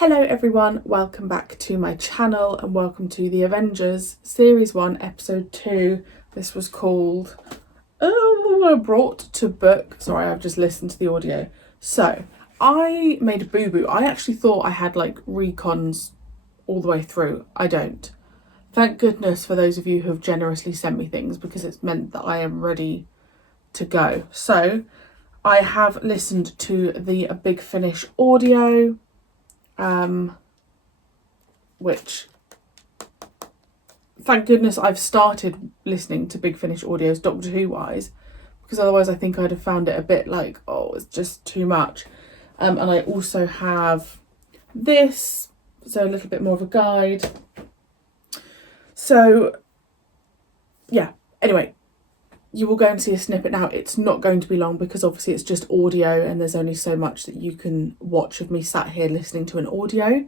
Hello everyone, welcome back to my channel and welcome to the Avengers Series 1 Episode 2. This was called Brought to Book. Sorry, I've just listened to the audio. So, I made a boo-boo. I actually thought I had like recons all the way through. I don't. Thank goodness for those of you who have generously sent me things because it's meant that I am ready to go. So, I have listened to the Big Finish audio. Which, thank goodness I've started listening to Big Finish audios Doctor Who wise, because otherwise I think I'd have found it a bit like, oh, it's just too much. And I also have this, so a little bit more of a guide. So, yeah, anyway, you will go and see a snippet now. It's not going to be long because obviously it's just audio and there's only so much that you can watch of me sat here listening to an audio.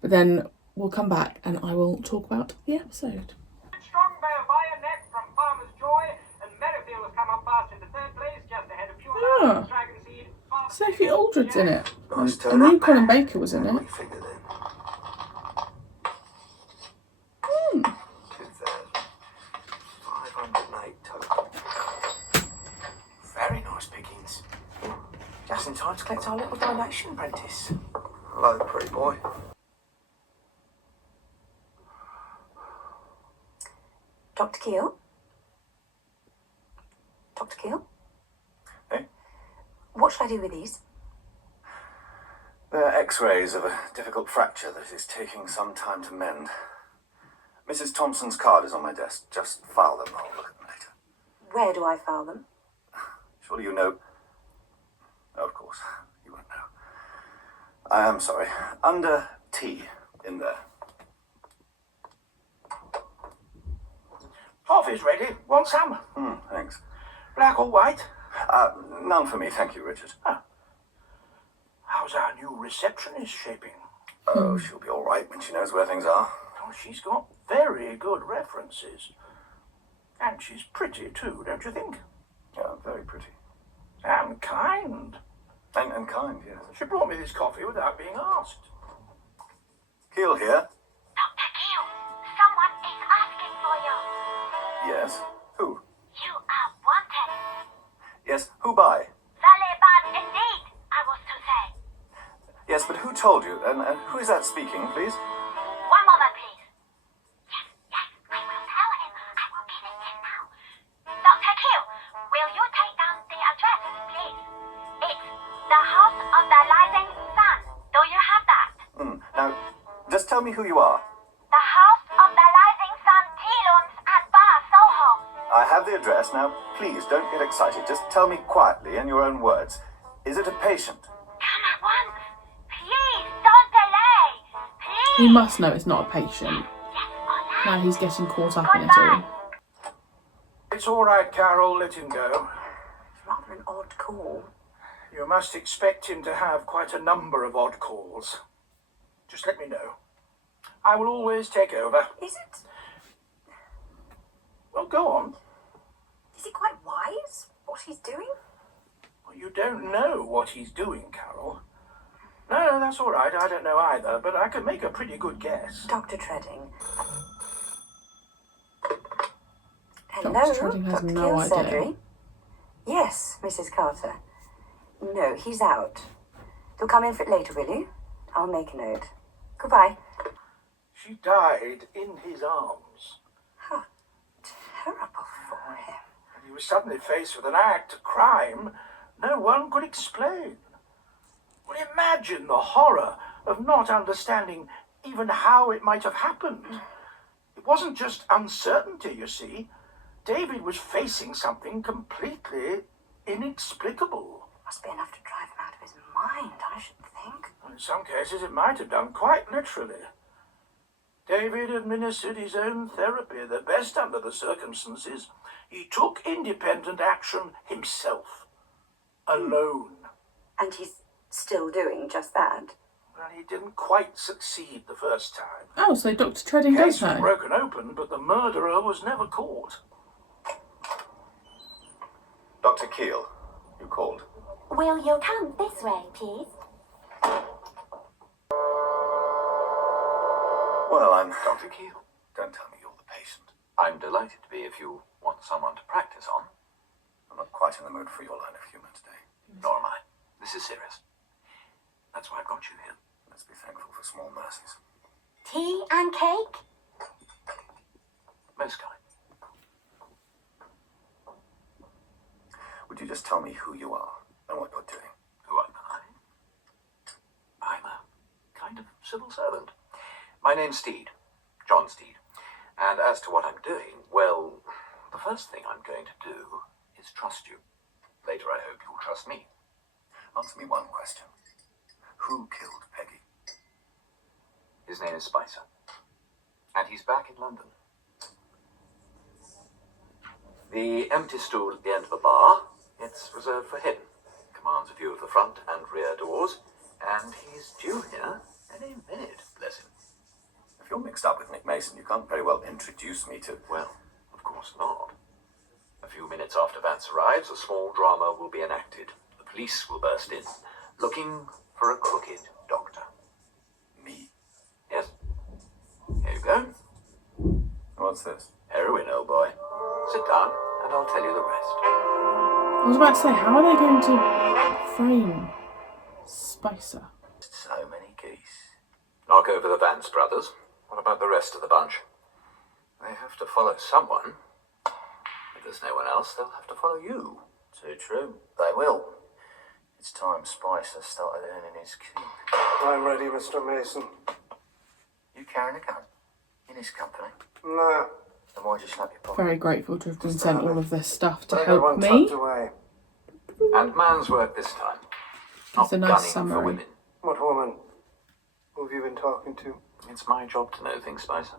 But then we'll come back and I will talk about the episode. Strong bayonet from Farmer's Joy, and Marie-Clare has come up fast into third place, just ahead of Pure Dragon Seed. Sophie Aldred's in it. Nice I knew Colin Baker was in it. What figure then? 2,508 total. Very nice pickings. Just in time to collect our little donation, Prentice. Hello, pretty boy. Dr. Keel? Dr. Keel? Eh? What should I do with these? They're x-rays of a difficult fracture that is taking some time to mend. Mrs. Thompson's card is on my desk. Just file them. I'll look at them later. Where do I file them? Surely you know... No, of course. You won't know. I am sorry. Under T in there. Coffee's ready. Want some? Thanks. Black or white? None for me, thank you, Richard. How's our new receptionist shaping? Oh, she'll be all right when she knows where things are. Oh, she's got very good references. And she's pretty too, don't you think? Yeah, very pretty. And kind. And kind, yes. She brought me this coffee without being asked. Keel here. Dr. Keel, someone is asking for you. Yes. Who? You are wanted. Yes, who by? Very bad indeed, I was to say. Yes, but who told you? And who is that speaking, please? One moment, please. Yes, I will tell him. I will give it him now. Dr. Keel, will you take down the address, please? It's the House of the Rising Sun. Do you have that? Now, just tell me who you are. The House of the Rising Sun Tea Rooms at Bar Soho. I have the address. Now, please, don't get excited. Just tell me quietly in your own words. Is it a patient? Come at once. Please, don't delay. Please. He must know it's not a patient. Yes, all right. Now he's getting caught up in it all. It's all right, Carol. Let him go. It's rather an odd call. You must expect him to have quite a number of odd calls. Just let me know. I will always take over. Is it? Well, go on. Is it quite wise, what he's doing? Well, you don't know what he's doing, Carol. No, that's all right. I don't know either, but I can make a pretty good guess. Dr. Treading. Hello, Dr. Treading has Dr. no Keel idea. surgery? Yes, Mrs. Carter. No, he's out. You'll come in for it later, will you? I'll make a note. Goodbye. She died in his arms, How terrible for him. and he was suddenly faced with an act, a crime, no one could explain. Well, imagine the horror of not understanding even how it might have happened. It wasn't just uncertainty, you see. David was facing something completely inexplicable. Must be enough to drive him out of his mind, I should think. In some cases, it might have done quite literally. David administered his own therapy, the best under the circumstances. He took independent action himself, alone. And he's still doing just that. Well, he didn't quite succeed the first time. Oh, so Dr. Treading The does case was know. broken open, but the murderer was never caught. Dr. Keel, you called. Will you come this way, please? Well, I'm... Dr. Keel. Don't tell me you're the patient. I'm delighted to be if you want someone to practice on. I'm not quite in the mood for your line of humour today. Nor am I. This is serious. That's why I've got you here. Let's be thankful for small mercies. Tea and cake? Most kind. Would you just tell me who you are and what you're doing? Who am I? I'm a kind of civil servant. My name's Steed. John Steed. And as to what I'm doing, well, the first thing I'm going to do is trust you. Later, I hope you'll trust me. Answer me one question. Who killed Peggy? His name is Spicer. And he's back in London. The empty stool at the end of the bar, it's reserved for him. Commands a view of the front and rear doors, and he's due here any minute, bless him. If you're mixed up with Nick Mason, you can't very well introduce me to... Well, of course not. A few minutes after Vance arrives, a small drama will be enacted. The police will burst in, looking for a crooked doctor. Me? Yes. Here you go. What's this? Heroin, old boy. Sit down, and I'll tell you the rest. I was about to say, how are they going to frame Spicer? So many geese. Knock over the Vance brothers. What about the rest of the bunch? They have to follow someone. If there's no one else, they'll have to follow you. Too true. They will. It's time Spicer started earning his keep. I'm ready, Mr. Mason. You carrying a gun? In his company? No. Then why'd you slap your pocket? Very grateful to have been sent all of this stuff to help Everyone me. tucked away. And man's work this time. It's Not a nice gunning for summary. women. What woman? Who have you been talking to? It's my job to know things, Spicer.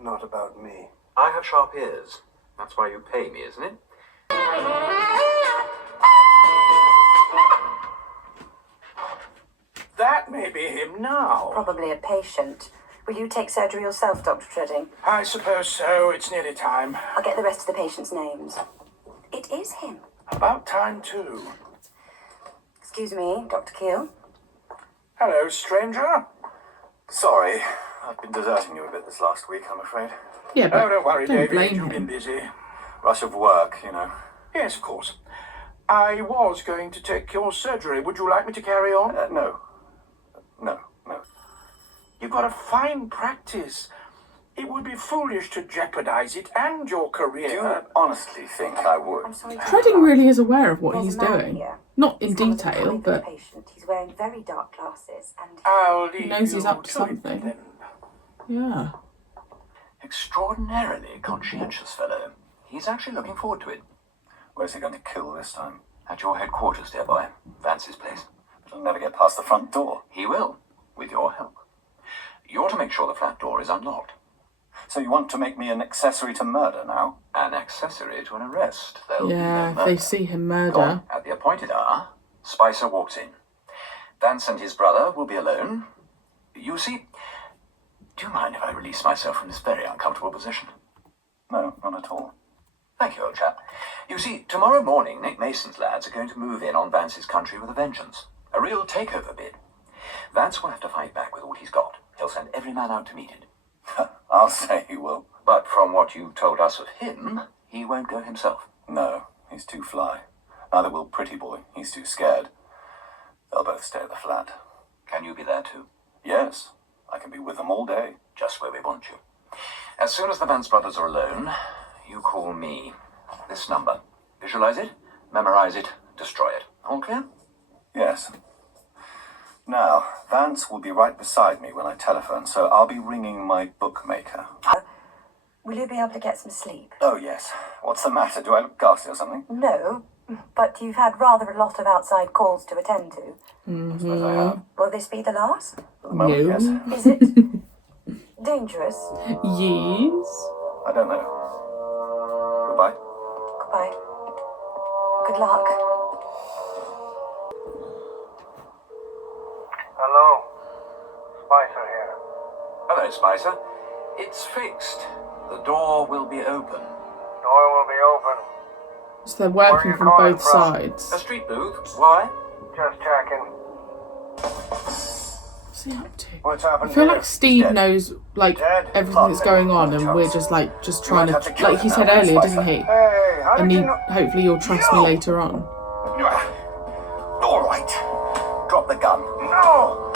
Not about me. I have sharp ears. That's why you pay me, isn't it? That may be him now. Probably a patient. Will you take surgery yourself, Dr. Treading? I suppose so. It's nearly time. I'll get the rest of the patients' names. It is him. About time, too. Excuse me, Dr. Keel. Hello, stranger. Sorry, I've been deserting you a bit this last week, I'm afraid. Yeah, but Oh, don't worry, don't David. blame You've been him. busy. Rush of work, you know. Yes, of course. I was going to take your surgery. Would you like me to carry on? No. You've got a fine practice. It would be foolish to jeopardize it and your career. Do you honestly think I would? I'm sorry to Treading really is aware of what There's he's a man doing. here. Not in He's come with a detail, toy for the but patient. He's wearing very dark glasses and... I'll leave knows he's you up to it something. then. yeah. Extraordinarily conscientious fellow. He's actually looking forward to it. Where's he going to kill this time? At your headquarters, dear boy. Vance's place. He'll never get past the front door. He will, with your help. You're to make sure the flat door is unlocked. So you want to make me an accessory to murder now? An accessory to an arrest. There'll Yeah, be no if they murder. see him Go murder. on. At the appointed hour, Spicer walks in. Vance and his brother will be alone. You see, do you mind if I release myself from this very uncomfortable position? No, not at all. Thank you, old chap. You see, tomorrow morning, Nick Mason's lads are going to move in on Vance's country with a vengeance. A real takeover bid. Vance will have to fight back with all he's got. He'll send every man out to meet it. I'll say he will. But from what you told us of him, he won't go himself. No, he's too fly. Neither will Pretty Boy. He's too scared. They'll both stay at the flat. Can you be there too? Yes, I can be with them all day. Just where we want you. As soon as the Vance brothers are alone, you call me. This number. Visualize it, memorize it, destroy it. All clear? Yes. Now, Vance will be right beside me when I telephone, so I'll be ringing my bookmaker. Will you be able to get some sleep? Oh, yes. What's the matter? Do I look ghastly or something? No, but you've had rather a lot of outside calls to attend to. I suppose I have. Will this be the last? For the moment, No. yes. Is it dangerous? Yes. I don't know. Goodbye. Goodbye. Good luck. Hello. Spicer here. Hello, Spicer. It's fixed. The door will be open. Door will be open. So they're working you from calling both from? sides. A street booth. Why? Just checking. What's he up to? What's I happened feel here? like Steve Dead. knows like Dead? everything that's going on, and we're just trying might have to to kill like he him said now, earlier, Spicer. didn't he? Hey, how And did you know? hopefully you'll trust me later on. All right. Drop the gun. No!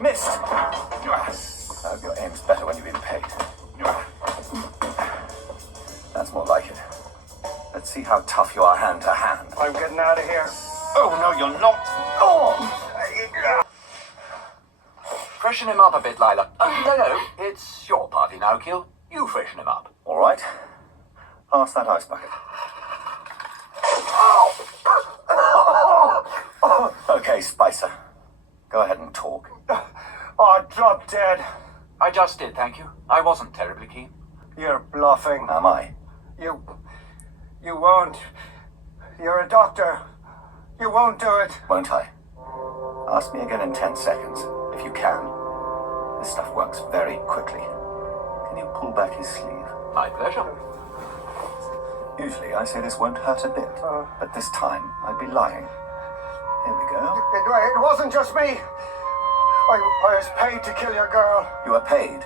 Missed. I hope your aim's better when you've been paid. That's more like it. Let's see how tough you are hand to hand. I'm getting out of here. Oh, no, you're not. Oh! Freshen him up a bit, Lila. No, it's your party now, Kill. You freshen him up. All right. Pass that ice bucket. Okay, Spicer. Go ahead and talk. Oh, drop dead. I just did, thank you. I wasn't terribly keen. You're bluffing. Am I? You won't. You're a doctor. You won't do it. Won't I? Ask me again in 10 seconds, if you can. This stuff works very quickly. Can you pull back his sleeve? My pleasure. Usually I say this won't hurt a bit, but this time I'd be lying. Here we go. It wasn't just me. I was paid to kill your girl. You were paid.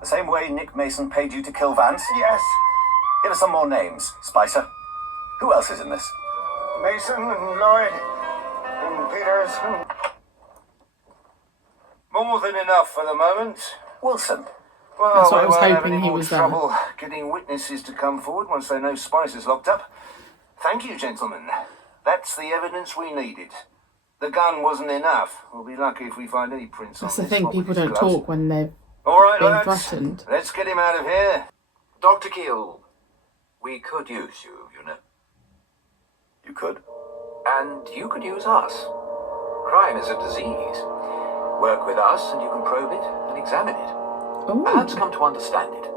The same way Nick Mason paid you to kill Vance? Yes. Give us some more names, Spicer. Who else is in this? Mason and Lloyd and Peters. More than enough for the moment. Wilson. Well, That's what I we was won't have hoping any he more was there. trouble getting witnesses to come forward once they know Spicer's locked up. Thank you, gentlemen. That's the evidence we needed. The gun wasn't enough. We'll be lucky if we find any prints That's on the this. thing, What with people his don't gloves. talk when they're All right, being lads. threatened. Let's get him out of here. Dr. Keel, we could use you, you know. You could. And you could use us. Crime is a disease. Work with us and you can probe it and examine it. Perhaps Oh, come to understand it.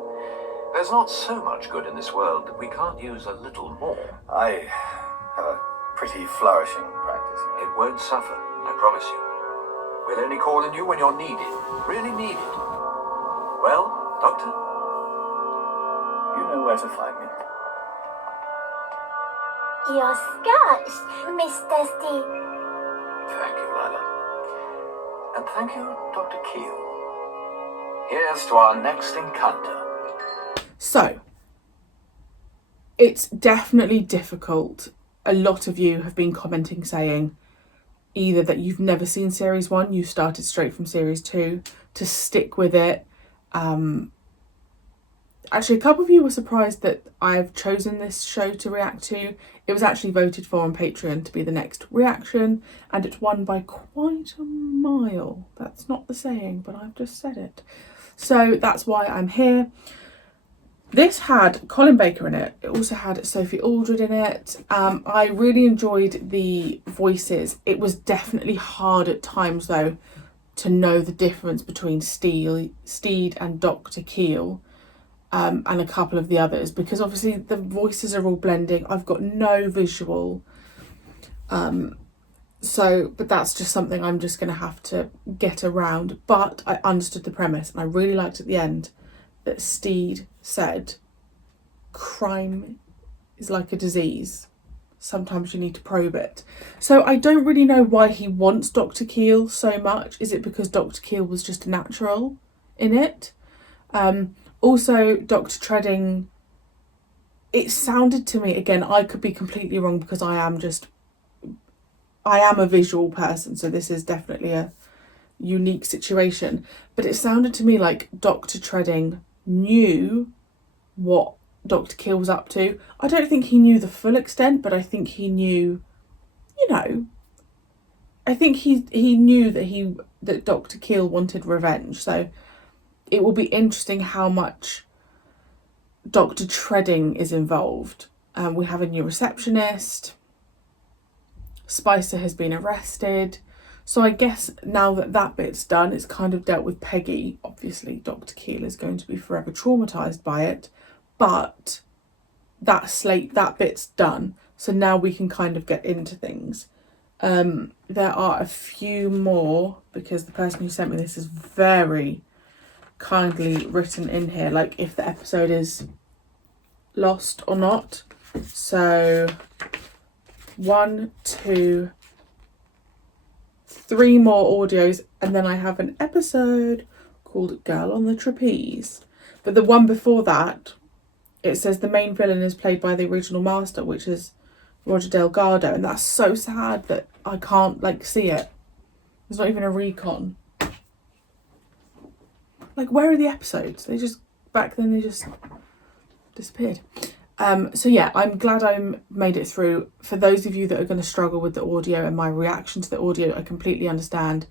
There's not so much good in this world that we can't use a little more. I have a pretty flourishing practice. It won't suffer, I promise you. We'll only call on you when you're needed, really needed. Well, Doctor? You know where to find me. Your scotch, Mr. Steve. Thank you, Lila. And thank you, Dr. Keel. Here's to our next encounter. so it's definitely difficult. A lot of you have been commenting saying either that you've never seen series 1, you started straight from series 2, to stick with it. Actually, a couple of you were surprised that I've chosen this show to react to. It was actually voted for on Patreon to be the next reaction, and it won by quite a mile. That's not the saying, but I've just said it. So that's why I'm here. This had Colin Baker in it. It also had Sophie Aldred in it. I really enjoyed the voices. It was definitely hard at times, though, to know the difference between Steed and Dr. Keel. And a couple of the others, because obviously the voices are all blending. I've got no visual, but that's just something I'm just going to have to get around. But I understood the premise, and I really liked at the end that Steed said crime is like a disease. Sometimes you need to probe it. So I don't really know why he wants Dr. Keel so much. Is it because Dr. Keel was just a natural in it? Also, Dr. Treading, it sounded to me, again, I could be completely wrong because I am a visual person, so this is definitely a unique situation, but it sounded to me like Dr. Treading knew what Dr. Keel was up to. I don't think he knew the full extent, but I think he knew, I think he knew that Dr. Keel wanted revenge, so it will be interesting how much Dr. Treading is involved. We have a new receptionist. Spicer has been arrested. So I guess now that bit's done, it's kind of dealt with Peggy. Obviously, Dr. Keel is going to be forever traumatised by it. But that bit's done. So now we can kind of get into things. There are a few more, because the person who sent me this is very kindly written in here, like if the episode is lost or not. So 1, 2, 3 more audios. And then I have an episode called Girl on the Trapeze. But the one before that, it says the main villain is played by the original master, which is Roger Delgado. And that's so sad that I can't, like, see it. There's not even a recon. Like, where are the episodes? They just, back then they just disappeared. So yeah, I'm glad I made it through. For those of you that are going to struggle with the audio and my reaction to the audio, I completely understand.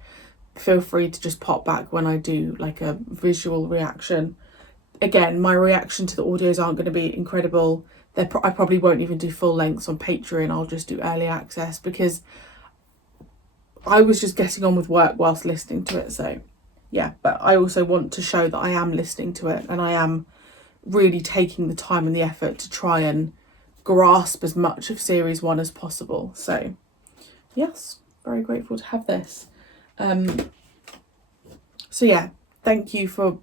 Feel free to just pop back when I do like a visual reaction. Again, my reaction to the audios aren't going to be incredible. I probably won't even do full lengths on Patreon. I'll just do early access because I was just getting on with work whilst listening to it. So yeah, but I also want to show that I am listening to it and I am really taking the time and the effort to try and grasp as much of series 1 as possible. So yes, very grateful to have this. So yeah, thank you for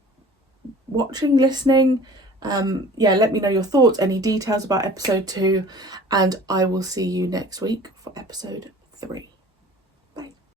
watching, listening. Yeah, let me know your thoughts, any details about episode 2, and I will see you next week for episode 3.